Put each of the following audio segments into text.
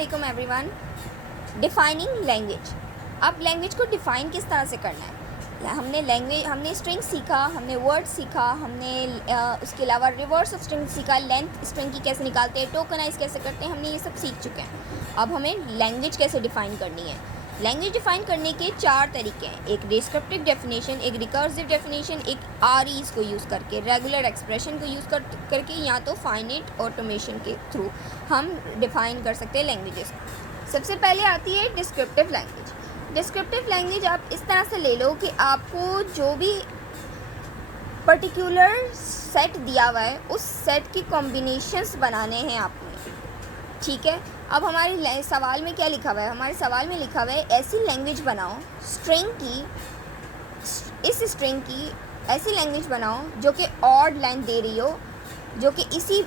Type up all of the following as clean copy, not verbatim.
अस्सलाम everyone. Defining language. अब language को डिफ़ाइन किस तरह से करना है। हमने स्ट्रिंग सीखा, हमने वर्ड सीखा, हमने उसके अलावा रिवर्स ऑफ स्ट्रिंग सीखा, लेंथ स्ट्रिंग की कैसे निकालते हैं, टोकनाइज कैसे करते हैं, हमने ये सब सीख चुके हैं। अब हमें लैंग्वेज कैसे डिफ़ाइन करनी है। लैंग्वेज डिफ़ाइन करने के 4 तरीके हैं। एक डिस्क्रिप्टिव डेफिनेशन, एक रिकर्सिव डेफिनेशन, एक आरईज को यूज़ करके, रेगुलर एक्सप्रेशन को यूज़ करके, या तो फाइनाइट ऑटोमेशन के थ्रू हम डिफ़ाइन कर सकते हैं लैंग्वेजेस। सबसे पहले आती है डिस्क्रिप्टिव लैंग्वेज। डिस्क्रिप्टिव लैंग्वेज आप इस तरह से ले लो कि आपको जो भी पर्टिकुलर सेट दिया हुआ है उस सेट की कॉम्बिनेशंस बनाने हैं आपने, ठीक है। अब हमारे सवाल में क्या लिखा हुआ है, हमारे सवाल में लिखा हुआ है ऐसी लैंग्वेज बनाओ इस स्ट्रिंग की ऐसी लैंग्वेज बनाओ जो कि ऑड लाइन दे रही हो, जो कि इसी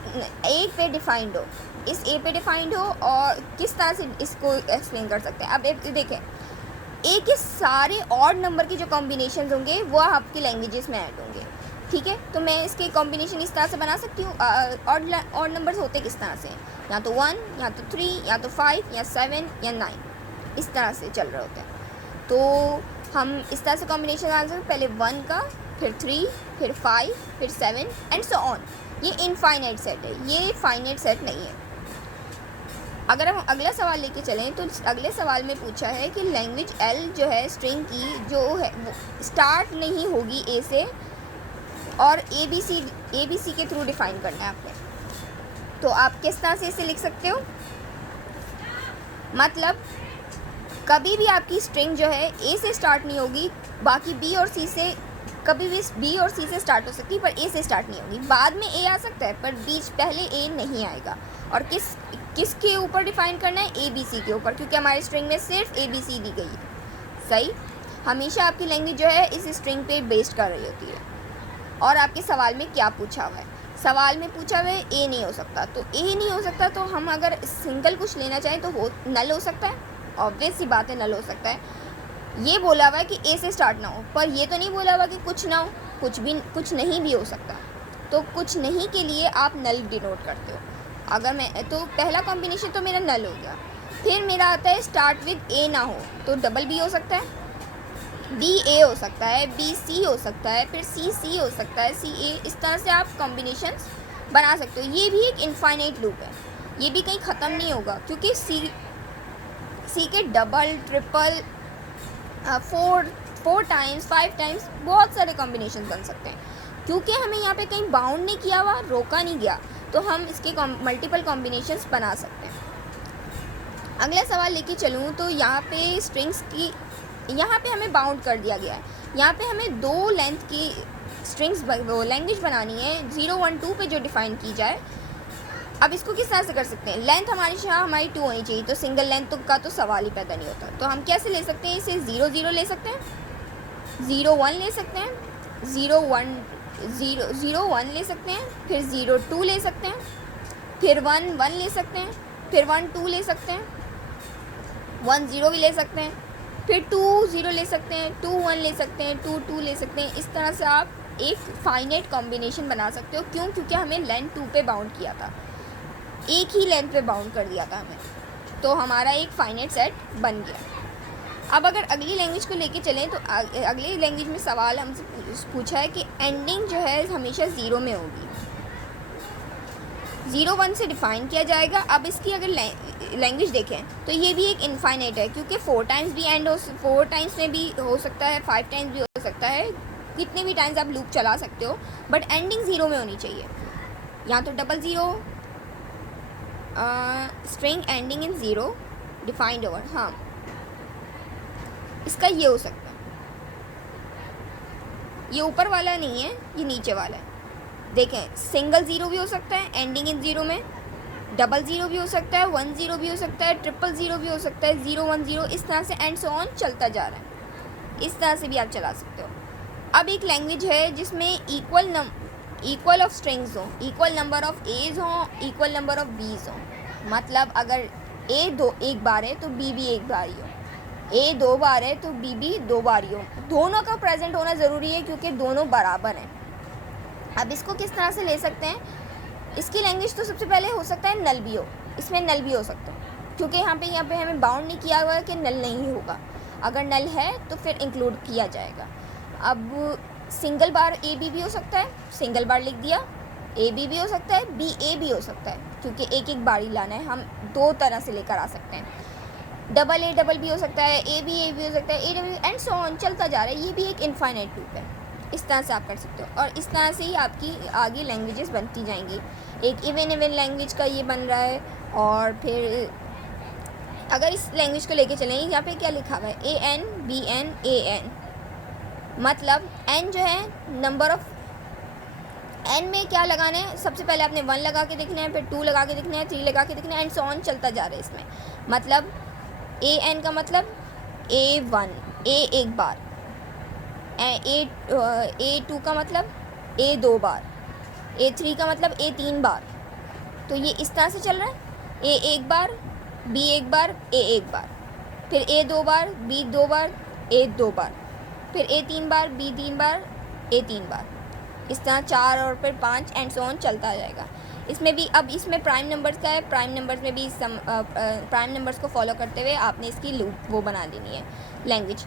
ए पे डिफाइंड हो, इस ए पे डिफाइंड हो। और किस तरह से इसको एक्सप्लेन कर सकते हैं। अब एक देखें, ए के सारे ऑड नंबर के जो कॉम्बिनेशन होंगे वो आपकी लैंग्वेजेस में ऐड होंगे, ठीक है। तो मैं इसके कॉम्बिनेशन इस तरह से बना सकती हूँ। ऑड नंबर्स होते किस तरह से, या तो 1, या तो 3, या तो 5, या 7, या 9, इस तरह से चल रहे होते हैं। तो हम इस तरह से कॉम्बिनेशन बना सकते हैं, पहले 1 का, फिर 3, फिर 5, फिर 7 एंड सो ऑन। ये इनफाइनाइट सेट है, ये फाइनाइट सेट नहीं है। अगर हम अगला सवाल लेके चलें तो अगले सवाल में पूछा है कि लैंग्वेज एल जो है स्ट्रिंग की जो है वो स्टार्ट नहीं होगी ए से, और ए बी सी के थ्रू डिफाइन करना है आपने। तो आप किस तरह से इसे लिख सकते हो, मतलब कभी भी आपकी स्ट्रिंग जो है ए से स्टार्ट नहीं होगी, बाकी बी और सी से, कभी भी बी और सी से स्टार्ट हो सकती है पर ए से स्टार्ट नहीं होगी। बाद में ए आ सकता है पर बीच पहले ए नहीं आएगा। और किसके ऊपर डिफाइन करना है, ए बी सी के ऊपर, क्योंकि हमारी स्ट्रिंग में सिर्फ ए बी सी दी गई है। सही, हमेशा आपकी लैंग्वेज जो है इस स्ट्रिंग पे बेस्ड कर रही होती है। और आपके सवाल में क्या पूछा हुआ है, सवाल में पूछा हुआ है ए नहीं हो सकता, तो ए नहीं हो सकता तो हम अगर सिंगल कुछ लेना चाहें तो वो नल हो सकता है, ऑब्वियस सी बात है नल हो सकता है। ये बोला हुआ है कि ए से स्टार्ट ना हो, पर ये तो नहीं बोला हुआ कि कुछ ना हो, कुछ नहीं भी हो सकता। तो कुछ नहीं के लिए आप नल डिनोट करते हो। अगर मैं तो पहला कॉम्बिनेशन तो मेरा नल हो गया। फिर मेरा आता है स्टार्ट विद ए ना हो, तो डबल बी हो सकता है, बी ए हो सकता है, बी सी हो सकता है, फिर सी हो सकता है, सी ए। इस तरह से आप कॉम्बिनेशंस बना सकते हो। ये भी एक इनफाइनाइट लूप है, ये भी कहीं ख़त्म नहीं होगा, क्योंकि सी के डबल, ट्रिपल, 4 टाइम्स, 5 टाइम्स बहुत सारे कॉम्बिनेशन बन सकते हैं। क्योंकि हमें यहाँ पे कहीं बाउंड नहीं किया हुआ, रोका नहीं गया, तो हम इसके मल्टीपल कॉम्बिनेशंस बना सकते हैं। अगला सवाल लेके चलूँ तो यहाँ पे स्ट्रिंग्स की, यहाँ पे हमें बाउंड कर दिया गया है। यहाँ पे हमें 2 लेंथ की स्ट्रिंग्स लैंग्वेज बनानी है, 0, 1, 2 पे जो डिफ़ाइन की जाए। अब इसको किस तरह से कर सकते हैं, लेंथ हमारी 2 होनी चाहिए, तो सिंगल लेंथ का तो सवाल ही पैदा नहीं होता। तो हम कैसे ले सकते हैं इसे, 0, 0 ले सकते हैं, 0, 1 ले सकते हैं, 0, 1 ले सकते हैं, फिर 0, 2 ले सकते हैं, फिर 1, 1 ले सकते हैं, फिर 1, 2 ले सकते हैं, 1, 0 भी ले सकते हैं, फिर 2, 0 ले सकते हैं, 2, 1 ले सकते हैं, 2, 2 ले सकते हैं। इस तरह से आप एक फाइनाइट कॉम्बिनेशन बना सकते हो। क्यों, क्योंकि हमें लेंथ 2 पे बाउंड किया था, एक ही लेंथ पे बाउंड कर दिया था हमें, तो हमारा एक फाइनाइट सेट बन गया। अब अगर अगली लैंग्वेज को लेके चलें तो अगली लैंग्वेज में सवाल हमसे पूछा है कि एंडिंग जो है हमेशा 0 में होगी, 0, 1 से डिफ़ाइन किया जाएगा। अब इसकी अगर लैंग्वेज देखें तो ये भी एक इनफाइनाइट है, क्योंकि 4 टाइम्स भी एंड 4 टाइम्स में भी हो सकता है, 5 टाइम्स भी हो सकता है, कितने भी टाइम्स आप लूप चला सकते हो, बट एंडिंग 0 में होनी चाहिए। या तो double 0, string ending in 0 defined over, हाँ इसका ये हो सकता है, ये ऊपर वाला नहीं है, ये नीचे वाला है। देखें, सिंगल 0 भी हो सकता है एंडिंग इन 0 में, डबल 0 भी हो सकता है, 1, 0 भी हो सकता है, ट्रिपल 0 भी हो सकता है, 0, 1, 0, इस तरह से एंड सो ऑन चलता जा रहा है। इस तरह से भी आप चला सकते हो। अब एक लैंग्वेज है जिसमें इक्वल ऑफ स्ट्रिंग्स हो, इक्वल नंबर ऑफ एज हो, इक्वल नंबर ऑफ बीज हो। मतलब अगर ए 1 बार है तो बी भी 1 बार ही हो, ए 2 बार है तो बी भी 2 बार ही हो। दोनों का प्रेजेंट होना ज़रूरी है, क्योंकि दोनों बराबर हैं। अब इसको किस तरह से ले सकते हैं, इसकी लैंग्वेज तो सबसे पहले हो सकता है नल भी हो, इसमें नल भी हो सकता है। क्योंकि यहाँ पे हमें बाउंड नहीं किया हुआ है कि नल नहीं होगा। अगर नल है तो फिर इंक्लूड किया जाएगा। अब सिंगल बार ए बी भी हो सकता है, सिंगल बार लिख दिया, ए बी भी हो सकता है, बी ए भी हो सकता है, क्योंकि एक एक बार ही लाना है, हम दो तरह से लेकर आ सकते हैं। डबल ए डबल भी हो सकता है, ए भी हो सकता है, A double and so on चलता जा रहा है। ये भी एक इनफाइनाइट लूप है। इस तरह से आप कर सकते हो और इस तरह से ही आपकी आगे लैंग्वेजेस बनती जाएंगी। एक इवन लैंग्वेज का ये बन रहा है। और फिर अगर इस लैंग्वेज को लेके चलें, यहाँ पे क्या लिखा हुआ है, A N B N A N, मतलब एन जो है नंबर ऑफ, एन में क्या लगाना है, सबसे पहले आपने 1 लगा के देखना है, फिर 2 लगा के देखना है, 3 लगा के देखना है एंड सो ऑन चलता जा रहा है इसमें। मतलब ए एन का मतलब A1 ए एक बार, A2 का मतलब A 2 बार, A3 का मतलब A 3 बार। तो ये इस तरह से चल रहा है, A एक बार, B एक बार, A एक बार, फिर A 2 bar, B 2 bar, A 2 बार, फिर A 3 bar, B 3 bar, A 3 बार। इस तरह 4 और फिर 5 एंड सो ऑन चलता जाएगा। इसमें भी अब इसमें प्राइम नंबर्स का है, प्राइम नंबर्स में भी प्राइम नंबर्स को फॉलो करते हुए आपने इसकी लूप वो बना देनी है लैंग्वेज।